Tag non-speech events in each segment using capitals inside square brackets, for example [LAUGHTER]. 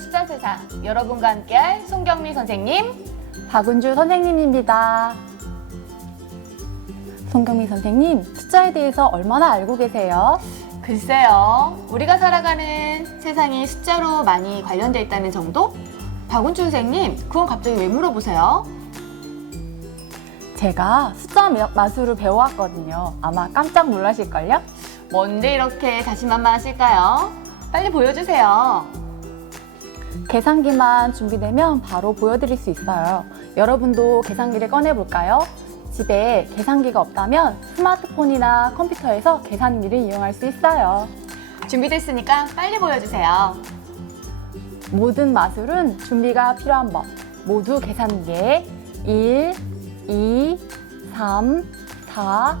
숫자 세상 여러분과 함께할 송경미 선생님 박은주 선생님입니다. 송경미 선생님, 숫자에 대해서 얼마나 알고 계세요? 글쎄요 우리가 살아가는 세상이 숫자로 많이 관련돼 있다는 정도? 박운주 선생님 그건 갑자기 왜 물어보세요? 제가 숫자 마- 마술을 배워왔거든요. 아마 깜짝 놀라실걸요? 뭔데 이렇게 자신만만하실까요? 빨리 보여주세요 계산기만 준비되면 바로 보여드릴 수 있어요. 여러분도 계산기를 꺼내볼까요? 집에 계산기가 없다면 스마트폰이나 컴퓨터에서 계산기를 이용할 수 있어요. 준비됐으니까 빨리 보여주세요 모든 마술은 준비가 필요한 법. 모두 계산기에 1, 2, 3, 4,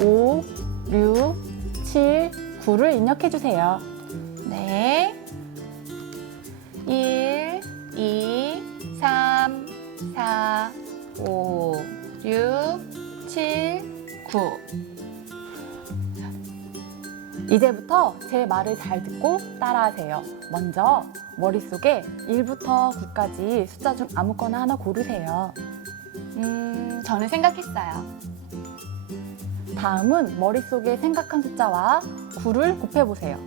5, 6, 7, 9를 입력해 주세요. 네 1, 2, 3, 4, 5, 6, 7, 9 이제부터 제 말을 잘 듣고 따라하세요. 먼저 머릿속에 1부터 9까지 숫자 중 아무거나 하나 고르세요. 음, 저는 생각했어요 다음은 머릿속에 생각한 숫자와 9를 곱해보세요.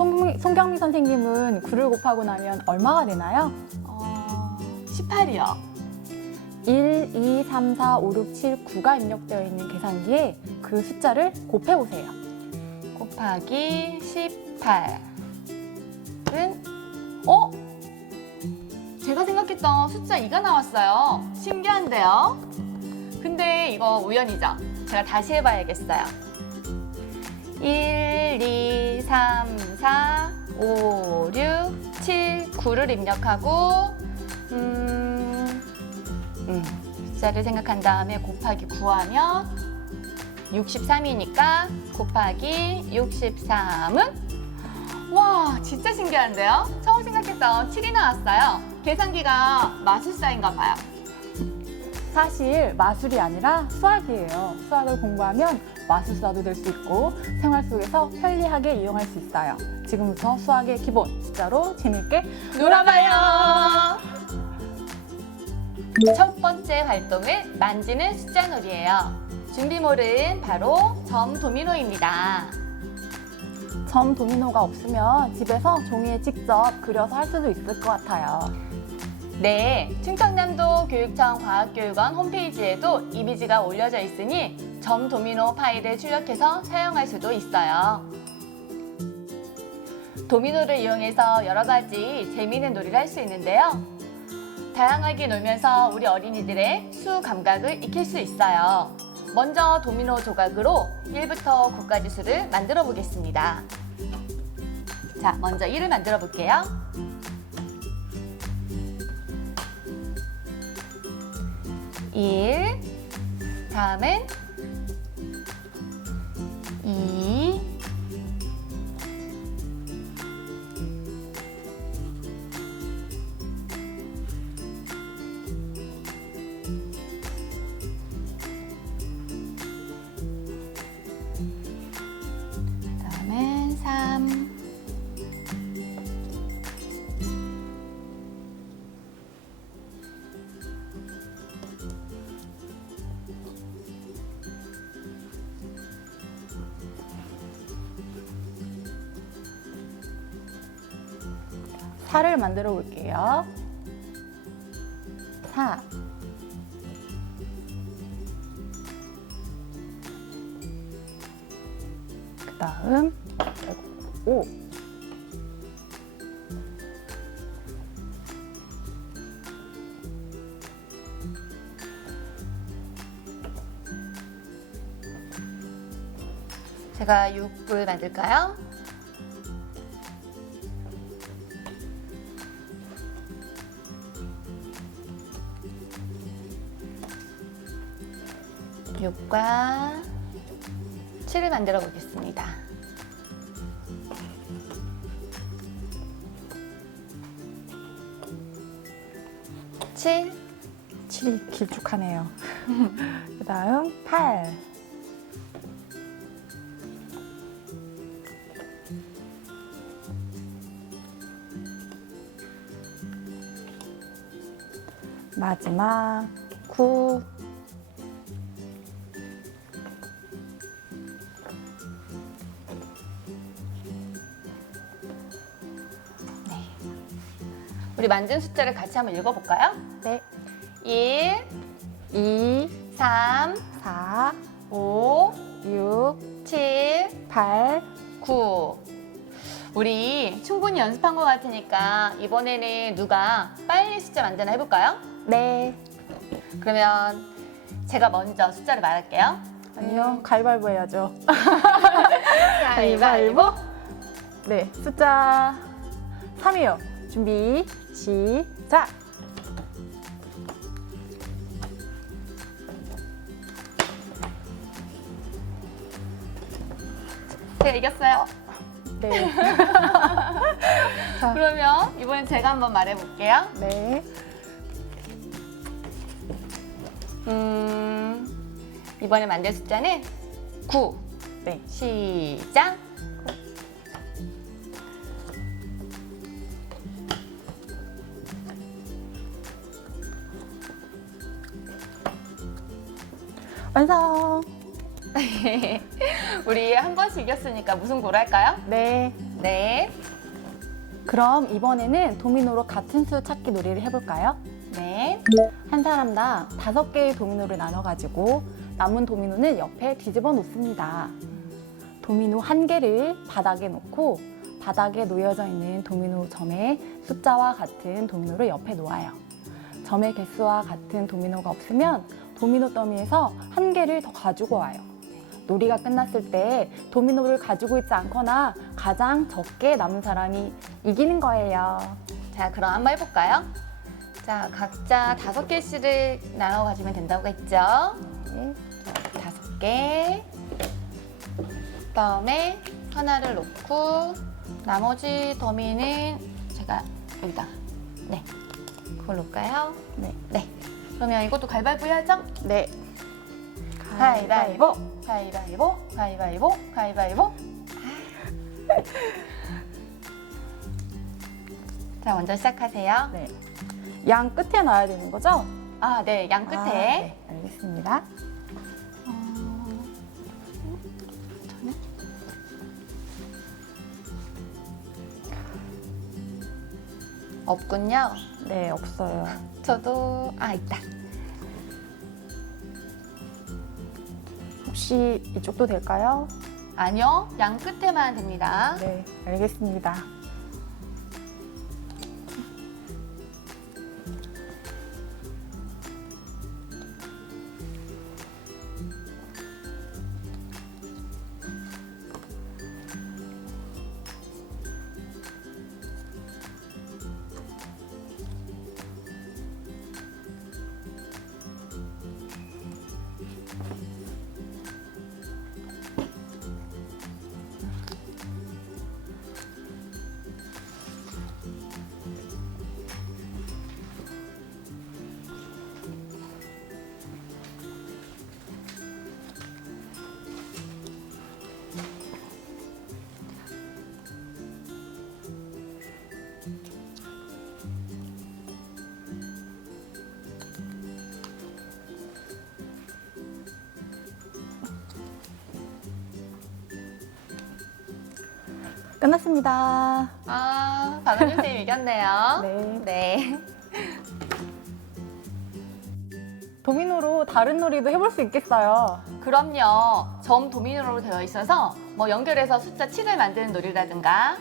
송, 송경미 선생님은 9를 곱하고 나면 얼마가 되나요? 어, 18이요 1, 2, 3, 4, 5, 6, 7, 9가 입력되어 있는 계산기에 그 숫자를 곱해보세요. 곱하기 18은 어? 제가 생각했던 숫자 2가 나왔어요. 신기한데요? 근데 이거 우연이죠? 제가 다시 해봐야겠어요. 1, 2, 3, 4, 5, 6, 7, 9를 입력하고 음, 음, 숫자를 생각한 다음에 곱하기 9하면 63이니까 곱하기 63은 와 진짜 신기한데요? 처음 생각했던 7이 나왔어요. 계산기가 마술사인가 봐요. 사실 마술이 아니라 수학이에요. 수학을 공부하면 마술사도 될 수 있고 생활 속에서 편리하게 이용할 수 있어요. 지금부터 수학의 기본 숫자로 재밌게 놀아봐요. 첫 번째 활동은 만지는 숫자 놀이에요. 준비물은 바로 점 도미노입니다. 점 도미노가 없으면 집에서 종이에 직접 그려서 할 수도 있을 것 같아요. 네, 충청남도 교육청 과학교육원 홈페이지에도 이미지가 올려져 있으니 점 도미노 파일을 출력해서 사용할 수도 있어요. 도미노를 이용해서 여러 가지 재미있는 놀이를 할 수 있는데요. 다양하게 놀면서 우리 어린이들의 수 감각을 익힐 수 있어요. 먼저 도미노 조각으로 1부터 9까지 수를 만들어 보겠습니다. 자, 먼저 1을 만들어 볼게요. 1 다음은 4를 만들어 볼게요. 4 그 다음 5 제가 6을 만들까요? 육과 7을 만들어 보겠습니다. 7, 7이 길쭉하네요. 그 다음 8 8 마지막 9. 우리 만든 숫자를 같이 한번 읽어볼까요? 네. 1, 2, 3, 4, 5, 6, 7, 8. 9. 우리 충분히 연습한 것 같으니까 이번에는 누가 빨리 숫자 만드나 해볼까요? 네. 그러면 제가 먼저 숫자를 말할게요. 아니요. 가위바위보 해야죠. [LAUGHS] 가위바위보. 네. 숫자 3이요. 준비, 시작. 제가 이겼어요. 네. [LAUGHS] 그러면 이번엔 제가 한번 말해볼게요. 네. 음, 이번에 만들 숫자는 9. 네. 시작. 완성. [LAUGHS] 우리 한 번씩 이겼으니까 무슨 고로 할까요? 네. 네. 그럼 이번에는 도미노로 같은 수 찾기 놀이를 해볼까요? 네. 한 사람당 다섯 개의 도미노를 나눠가지고 남은 도미노는 옆에 뒤집어 놓습니다. 도미노 한 개를 바닥에 놓고 바닥에 놓여져 있는 도미노 점에 숫자와 같은 도미노를 옆에 놓아요. 점의 개수와 같은 도미노가 없으면 도미노 더미에서 한 개를 더 가지고 와요. 놀이가 끝났을 때 도미노를 가지고 있지 않거나 가장 적게 남은 사람이 이기는 거예요. 자, 그럼 한번 해볼까요? 자, 각자 다섯 개씩을 나눠 가지면 된다고 했죠? 네. 다섯 개. 그다음에 하나를 놓고 나머지 더미는 제가 여기다. 네. 그걸 놓을까요? 네. 네. 그러면 이것도 가위바위보 해야죠? 네. 가위바위보, 가위바위보, 가위바위보, 가위바위보. [LAUGHS] 자, 먼저 시작하세요. 네. 양 끝에 놔야 되는 거죠? 아, 네, 양 끝에. 아, 네, 알겠습니다. 없군요. 네, 없어요. [LAUGHS] 저도 아 있다. 혹시 이쪽도 될까요? 아니요, 양 끝에만 됩니다. 네, 알겠습니다. 끝났습니다. 아, 박은준 쌤 이겼네요. 네. 네. 도미노로 다른 놀이도 해볼 수 있겠어요. 그럼요. 점 도미노로 되어 있어서 뭐 연결해서 숫자 7을 만드는 놀이라든가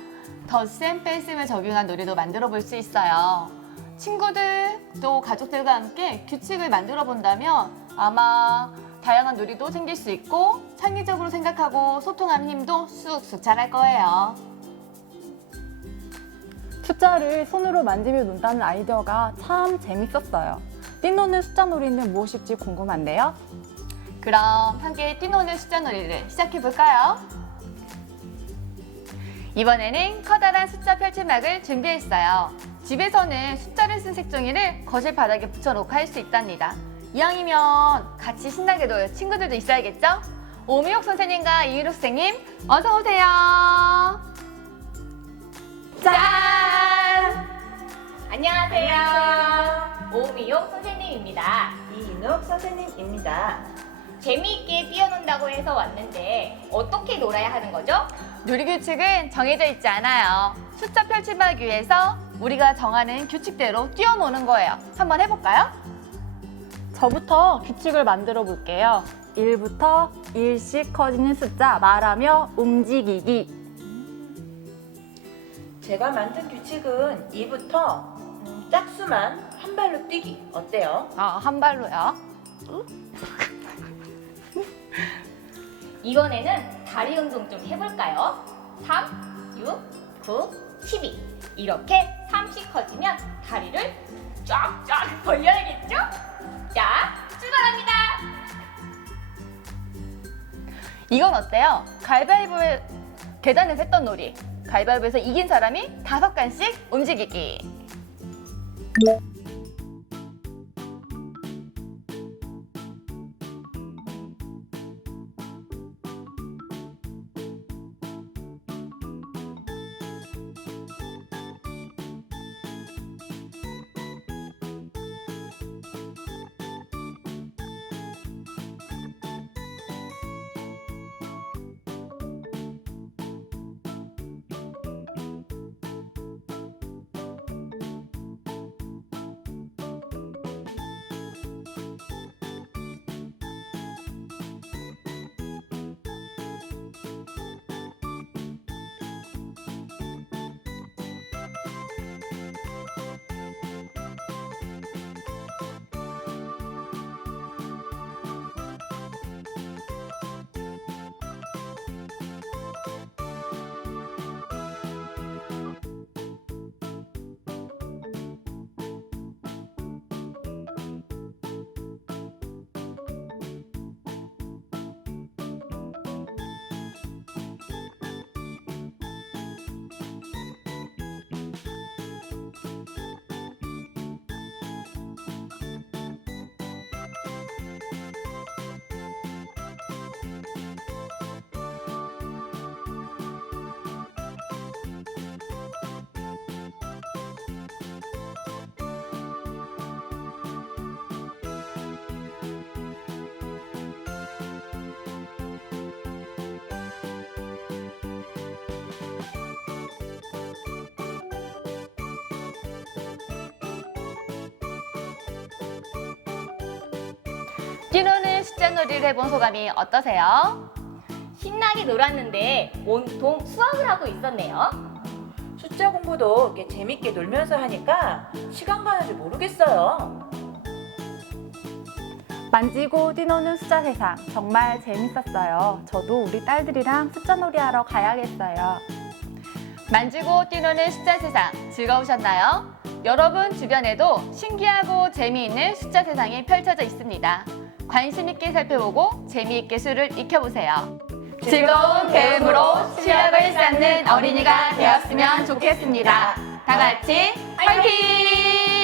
덧셈 뺄셈을 적용한 놀이도 만들어 볼 수 있어요. 친구들 또 가족들과 함께 규칙을 만들어 본다면 아마 다양한 놀이도 생길 수 있고 창의적으로 생각하고 소통하는 힘도 쑥쑥 자랄 거예요. 숫자를 손으로 만지며 논다는 아이디어가 참 재밌었어요. 띵노는 숫자 놀이는 무엇일지 궁금한데요. 그럼 함께 뛰노는 숫자 놀이를 시작해 볼까요? 이번에는 커다란 숫자 펼침막을 준비했어요. 집에서는 숫자를 쓴 색종이를 거실 바닥에 붙여놓고 할 수 있답니다. 이왕이면 같이 신나게 놀 친구들도 있어야겠죠? 오미옥 선생님과 이유록 선생님, 어서 오세요. 짠! 안녕하세요. 오미용 선생님입니다. 이인욱 선생님입니다. 재미있게 뛰어논다고 해서 왔는데 어떻게 놀아야 하는 거죠? 놀이규칙은 정해져 있지 않아요. 숫자 펼침하기 위해서 우리가 정하는 규칙대로 뛰어노는 거예요. 한번 해볼까요? 저부터 규칙을 만들어 볼게요. 1부터 1씩 커지는 숫자 말하며 움직이기. 제가 만든 규칙은 2부터 음, 짝수만 한 발로 뛰기 어때요? 어, 한 발로요. 이번에는 다리 운동 좀 해볼까요? 3, 6, 9, 12 이렇게 3씩 커지면 다리를 쫙쫙 벌려야겠죠? 자, 출발합니다. 이건 어때요? 가위바위보에 계단에서 했던 놀이. 가위바위보에서 이긴 사람이 다섯 칸씩 움직이기. 뛰 노는 숫자 놀이를 해본 소감이 어떠세요? 신나게 놀았는데 온통 수학을 하고 있었네요. 숫자 공부도 이렇게 재밌게 놀면서 하니까 시간 가는 줄 모르겠어요. 만지고 뛰노는 숫자 세상 정말 재밌었어요. 저도 우리 딸들이랑 숫자 놀이 하러 가야겠어요. 만지고 뛰노는 숫자 세상 즐거우셨나요? 여러분 주변에도 신기하고 재미있는 숫자 세상이 펼쳐져 있습니다. 관심 있게 살펴보고 재미있게 수를 익혀보세요. 즐거운 배움으로 실력을 쌓는 어린이가 되었으면 좋겠습니다. 다 같이 화이팅!